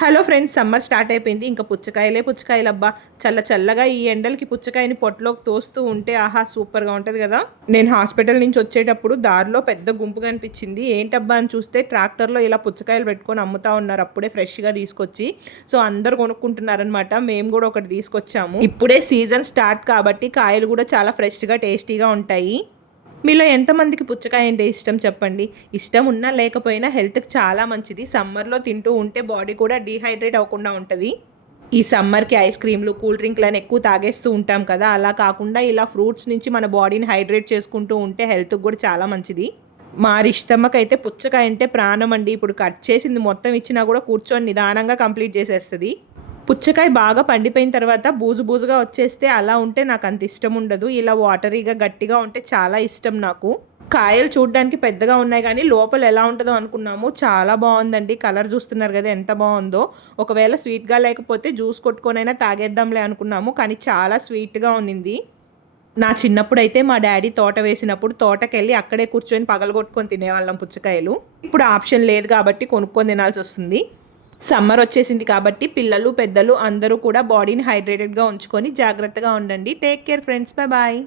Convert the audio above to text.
Hello friends, summer start అయిపోయింది. ఇంకా పుచ్చకాయలు అబ్బా! చల్లగా ఈ ఎండలకి పుచ్చకాయని పొట్టలోకి తోస్తూ ఉంటే ఆహా సూపర్గా ఉంటుంది కదా. నేను హాస్పిటల్ నుంచి వచ్చేటప్పుడు దారిలో పెద్ద గుంపు కనిపించింది. ఏంటబ్బా అని చూస్తే ట్రాక్టర్లో ఇలా పుచ్చకాయలు పెట్టుకొని అమ్ముతా ఉన్నారు, అప్పుడే ఫ్రెష్గా తీసుకొచ్చి. సో అందరు కొనుక్కుంటున్నారనమాట. మేము కూడా ఒకటి తీసుకొచ్చాము. ఇప్పుడే సీజన్ స్టార్ట్ కాబట్టి కాయలు కూడా చాలా ఫ్రెష్గా టేస్టీగా ఉంటాయి. మీలో ఎంతమందికి పుచ్చకాయ అంటే ఇష్టం చెప్పండి. ఇష్టం ఉన్నా లేకపోయినా హెల్త్కి చాలా మంచిది. సమ్మర్లో తింటూ ఉంటే బాడీ కూడా డీహైడ్రేట్ అవ్వకుండా ఉంటుంది. ఈ సమ్మర్కి ఐస్ క్రీమ్లు, కూల్ డ్రింక్లను ఎక్కువ తాగేస్తూ ఉంటాం కదా. అలా కాకుండా ఇలా ఫ్రూట్స్ నుంచి మన బాడీని హైడ్రేట్ చేసుకుంటూ ఉంటే హెల్త్కి కూడా చాలా మంచిది. మా రిష్టమ్మకైతే పుచ్చకాయ అంటే ప్రాణం అండి. ఇప్పుడు కట్ చేసింది మొత్తం ఇచ్చినా కూడా కూర్చొని నిదానంగా కంప్లీట్ చేసేస్తుంది. పుచ్చకాయ బాగా పండిపోయిన తర్వాత బూజుగా వచ్చేస్తే అలా ఉంటే నాకు అంత ఇష్టం ఉండదు. ఇలా వాటరీగా గట్టిగా ఉంటే చాలా ఇష్టం నాకు. కాయలు చూడడానికి పెద్దగా ఉన్నాయి కానీ లోపల ఎలా ఉంటుందో అనుకున్నాము. చాలా బాగుందండి. కలర్ చూస్తున్నారు కదా ఎంత బాగుందో. ఒకవేళ స్వీట్గా లేకపోతే జ్యూస్ కొట్టుకొనైనా తాగేద్దాంలే అనుకున్నాము, కానీ చాలా స్వీట్గా ఉన్నింది. నా చిన్నప్పుడు అయితే మా డాడీ తోట వేసినప్పుడు తోటకెళ్ళి అక్కడే కూర్చొని పగలగొట్టుకొని తినేవాళ్ళం పుచ్చకాయలు. ఇప్పుడు ఆప్షన్ లేదు కాబట్టి కొనుక్కొని తినాల్సి వస్తుంది. సమ్మర్ వచ్చేసింది కాబట్టి పిల్లలు పెద్దలు అందరూ కూడా బాడీని హైడ్రేటెడ్గా ఉంచుకొని జాగ్రత్తగా ఉండండి. Take care friends, bye bye.